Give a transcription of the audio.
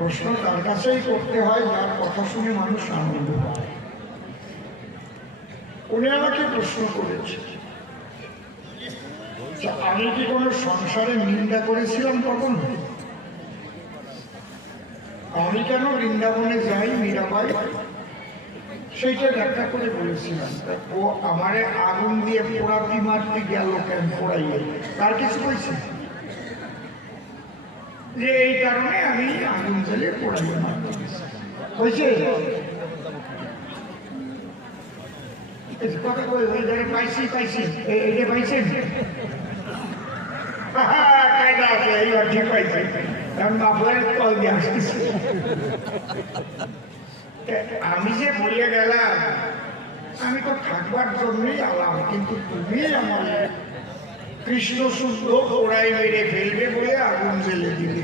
প্রশ্ন তার কাছেই করতে হয় যার কথা শুনে মানুষ আনন্দ পায়। উনি আমাকে প্রশ্ন করেছে, আমি কি কোনো সংসারে নিন্দা করেছিলাম কখন? আমি কেন বৃন্দাবনে যাই মীরাবাই সেইটা ব্যাখ্যা করে বলেছিলাম। ও আমারে আগুন দিয়ে পোড়াতি মারতে গেল কেন, পোড়াইয়ে তার কিছু কইছে যে এই কারণে আমি আগুন জ্বেলে পোড়াইয়ে মারতে হয়েছে। কথা কই ওই জায়গায় পাইছি পাইছি এইটা পাইছেন কায়দা আছে, এইবার ঠিক পাইছি। আমি যে বলিয়া গেলাম আমি তো থাকবার জন্যই আলাম, কিন্তু তুমি আমার কৃষ্ণ শুদ্ধ পোড়াই মেরে ফেলবে বলে আগুন জ্বেলে দিবে।